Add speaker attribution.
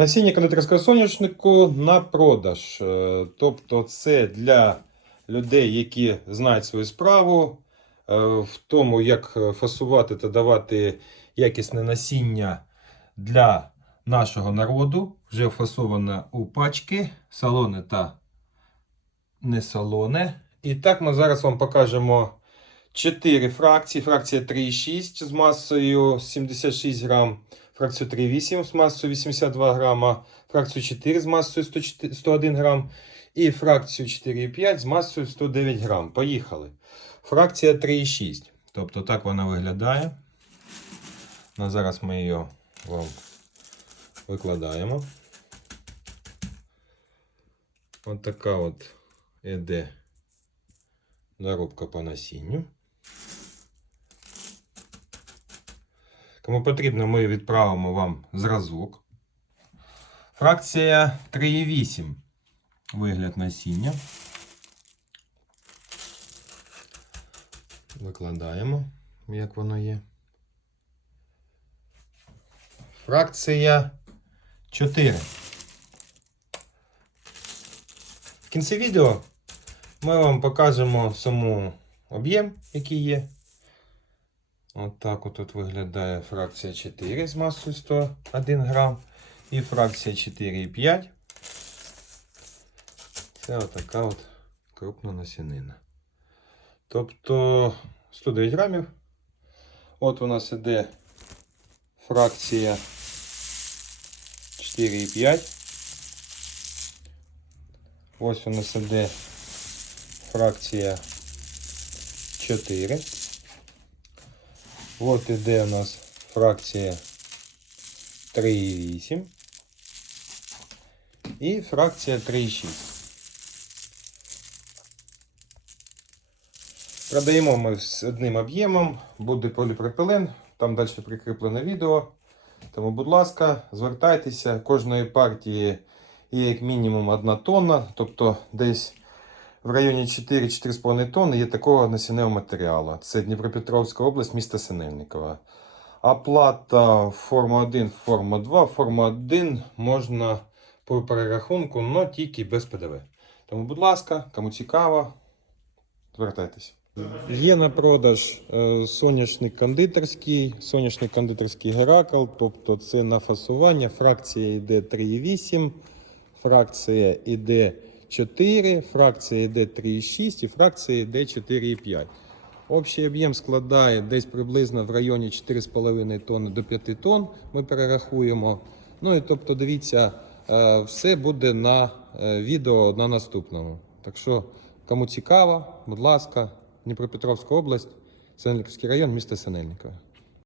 Speaker 1: Насіння кондитерського соняшнику на продаж. Е, Тобто це для людей, які знають свою справу, е, в тому, як е, фасувати та давати якісне насіння для нашого народу. Вже фасоване у пачки, салоне та не салоне. І так ми зараз вам покажемо 4 фракції. Фракція 3,6 з масою 76 грам. Фракцію 3,8 з масою 82 грама, фракцію 4 з масою 101 грам і фракцію 4,5 з масою 109 грам. Поїхали. Фракція 3,6. Тобто так вона виглядає. Ну, зараз ми її вам викладаємо. От така от іде наробка по насінню. Кому потрібно, ми відправимо вам зразок. Фракція 3,8. Вигляд насіння. Викладаємо, як воно є. Фракція 4. В кінці відео ми вам покажемо саму об'єм, який є. От от тут виглядає фракція 4 з масою 101 грам. І фракція 4,5. Це отака от крупна насінина. Тобто 109 грамів. От у нас іде фракція 4,5. Ось у нас іде фракція 4. От іде у нас фракція 3,8 і фракція 3,6. Продаємо ми з одним об'ємом, буде поліпропилен, там далі прикріплене відео. Тому, будь ласка, звертайтеся, кожної партії є як мінімум 1 тонна, тобто десь в районі 4-4,5 тонни є такого насінневого матеріалу. Це Дніпропетровська область, місто Синельниково. Оплата форма 1, форма 2. Форма 1 можна по перерахунку, але тільки без ПДВ. Тому, будь ласка, кому цікаво, звертайтеся. Є на продаж е, соняшник кондитерський, соняшник кондитерський Геракл, тобто це на фасування. Фракція йде 3,8, фракція йде 4, фракція йде 3,6 і фракція йде 4,5. Общий об'єм складає десь приблизно в районі 4,5 тонни до 5 тонн. Ми перерахуємо. Ну і тобто, дивіться, е, все буде на е, відео на наступному. Так що, кому цікаво, будь ласка, Дніпропетровська область, Синельниковський район, місто Синельникове.